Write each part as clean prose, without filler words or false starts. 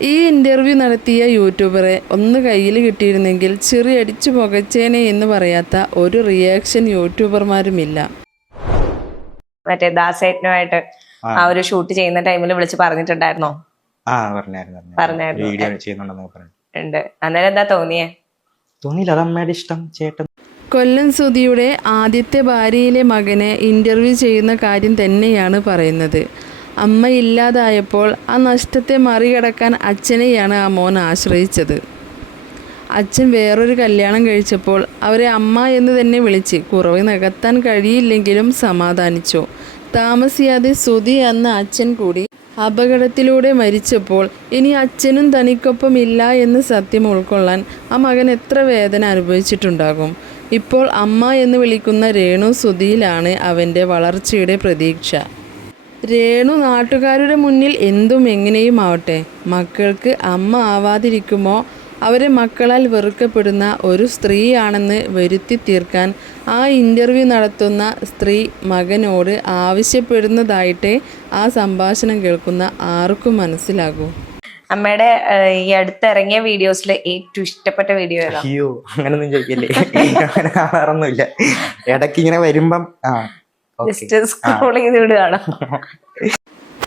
ഈ ഇൻ്റർവ്യൂ നടത്തിയ യൂട്യൂബറെ ഒന്ന് കയ്യിൽ കിട്ടിയിരുന്നെങ്കിൽ ചെറിയടിച്ചു പുകച്ചേനെ എന്ന് പറയാത്ത ഒരു റിയാക്ഷൻ യൂട്യൂബർമാരുമില്ല. മറ്റേ ദാസേട്ടനുമായിട്ട് ആ ഒരു ഷൂട്ട് ചെയ്യുന്ന ടൈമിൽ വിളിച്ച് പറഞ്ഞിട്ടുണ്ടായിരുന്നോ? ഉണ്ട്. അന്നേരം എന്താ തോന്നിയേ? തോന്നിയില്ല, അത് അമ്മയുടെ ഇഷ്ടം. ചേട്ടൻ കൊല്ലം സുധിയുടെ ആദ്യത്തെ ഭാര്യയിലെ മകനെ ഇൻ്റർവ്യൂ ചെയ്യുന്ന കാര്യം തന്നെയാണ് പറയുന്നത്. അമ്മ ഇല്ലാതായപ്പോൾ ആ നഷ്ടത്തെ മറികടക്കാൻ അച്ഛനെയാണ് ആ മോൻ ആശ്രയിച്ചത്. അച്ഛൻ വേറൊരു കല്യാണം കഴിച്ചപ്പോൾ അവരെ അമ്മ എന്ന് തന്നെ വിളിച്ച് കുറവ് നികത്താൻ കഴിയില്ലെങ്കിലും സമാധാനിച്ചു. താമസിയാതെ സുധി എന്ന അച്ഛൻ കൂടി അപകടത്തിലൂടെ മരിച്ചപ്പോൾ ഇനി അച്ഛനും തനിക്കൊപ്പം ഇല്ല എന്ന് സത്യം ഉൾക്കൊള്ളാൻ ആ മകൻ എത്ര വേദന അനുഭവിച്ചിട്ടുണ്ടാകും. ഇപ്പോൾ അമ്മ എന്ന് വിളിക്കുന്ന രേണു സുധിയിലാണ് അവൻ്റെ വളർച്ചയുടെ പ്രതീക്ഷ. രേണു നാട്ടുകാരുടെ മുന്നിൽ എന്തും എങ്ങനെയും ആവട്ടെ, മക്കൾക്ക് അമ്മ ആവാതിരിക്കുമോ അവരെ മക്കളാൽ വെറുക്കപ്പെടുന്ന ഒരു സ്ത്രീയാണെന്ന് വരുത്തി തീർക്കാൻ ആ ഇൻ്റർവ്യൂ നടത്തുന്ന സ്ത്രീ മകനോട് ആവശ്യപ്പെടുന്നതായിട്ടേ ആ സംഭാഷണം കേൾക്കുന്ന ആർക്കും മനസ്സിലാകൂ. അമ്മയുടെ ഈ അടുത്തിറങ്ങിയ വീഡിയോസിൽ ഏറ്റവും ഇഷ്ടപ്പെട്ട വീഡിയോ ഏതാ? അയ്യോ, അങ്ങനൊന്നും ചോദിക്കല്ലേ. അങ്ങനെ കാണാറൊന്നുമില്ല. ഇടയ്ക്ക് ഇങ്ങനെ വരുമ്പം സ്ക്രോൾ ചെയ്ത് വിടുകയാണ്.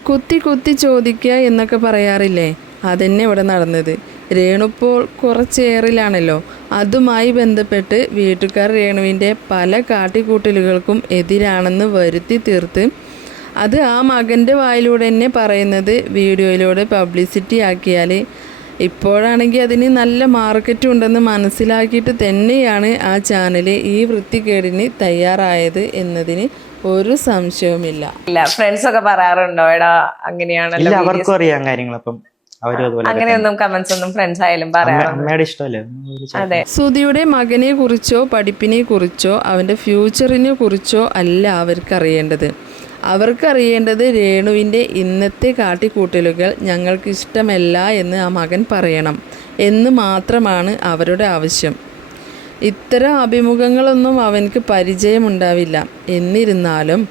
കുത്തി കുത്തി ചോദിക്കുക എന്നൊക്കെ പറയാറില്ലേ, അതന്നെ ഇവിടെ നടന്നത്. രേണുപ്പോൾ കുറച്ചേറിലാണല്ലോ. അതുമായി ബന്ധപ്പെട്ട് വീട്ടുകാർ രേണുവിൻ്റെ പല കാട്ടിക്കൂട്ടലുകൾക്കും എതിരാണെന്ന് വരുത്തി തീർത്ത് അത് ആ മകൻ്റെ വായിലൂടെ തന്നെ പറയുന്നത് വീഡിയോയിലൂടെ പബ്ലിസിറ്റി ആക്കിയാൽ ഇപ്പോഴാണെങ്കിൽ അതിന് നല്ല മാർക്കറ്റ് ഉണ്ടെന്ന് മനസ്സിലാക്കിയിട്ട് തന്നെയാണ് ആ ചാനൽ ഈ വൃത്തികേടിന് തയ്യാറായത് എന്നതിന് ഒരു സംശയവുമില്ല. ഫ്രണ്ട്സ് ഒക്കെ പറയാറുണ്ടോ എടാ അങ്ങനെയാണല്ലോ, അവർക്കും അറിയാം കാര്യങ്ങൾ, അപ്പം അങ്ങനെയൊന്നും കമന്റ്സ് ഒന്നും ഫ്രണ്ട്സ് ആയാലും പറയാറുണ്ട്. സുധിയുടെ മകനെ കുറിച്ചോ പഠിപ്പിനെ കുറിച്ചോ അവൻ്റെ ഫ്യൂച്ചറിനെ കുറിച്ചോ അല്ല അവർക്കറിയേണ്ടത്. അവർക്കറിയേണ്ടത് രേണുവിൻ്റെ ഇന്നത്തെ കാട്ടിക്കൂട്ടലുകൾ ഞങ്ങൾക്ക് ഇഷ്ടമല്ല എന്ന് ആ മകൻ പറയണം എന്ന് മാത്രമാണ് അവരുടെ ആവശ്യം. ഇത്തരം അഭിമുഖങ്ങളൊന്നും അവനക്ക് പരിചയമുണ്ടാവില്ല. എന്നിരുന്നാലും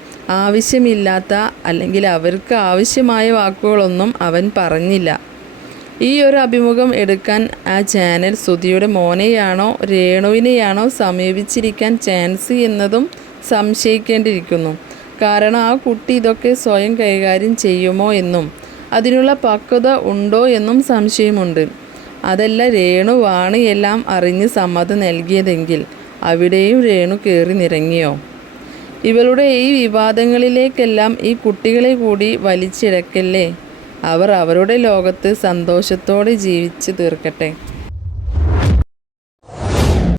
ആവശ്യമില്ലാത്ത അല്ലെങ്കിൽ അവർക്ക് ആവശ്യമായ വാക്കുകളൊന്നും അവൻ പറഞ്ഞില്ല. ഈ ഒരു അഭിമുഖം എടുക്കാൻ ആ ചാനൽ സുധിയുടെ മോനെയാണോ രേണുവിനെയാണോ സമീപിച്ചിരിക്കാൻ ചാൻസ് എന്നതും സംശയിക്കേണ്ടിയിരിക്കുന്നു. കാരണം ആ കുട്ടി ഇതൊക്കെ സ്വയം കൈകാര്യം ചെയ്യുമോ എന്നും അതിനുള്ള പക്വത ഉണ്ടോ എന്നും സംശയമുണ്ട്. അതല്ല രേണുവാണ് എല്ലാം അറിഞ്ഞ് സമ്മതം നൽകിയതെങ്കിൽ അവിടെയും രേണു കയറി നിരങ്ങിയോ? ഇവളുടെ ഈ വിവാദങ്ങളിലേക്കെല്ലാം ഈ കുട്ടികളെ കൂടി വലിച്ചിഴക്കല്ലേ. അവർ അവരുടെ ലോകത്ത് സന്തോഷത്തോടെ ജീവിച്ചു തീർക്കട്ടെ.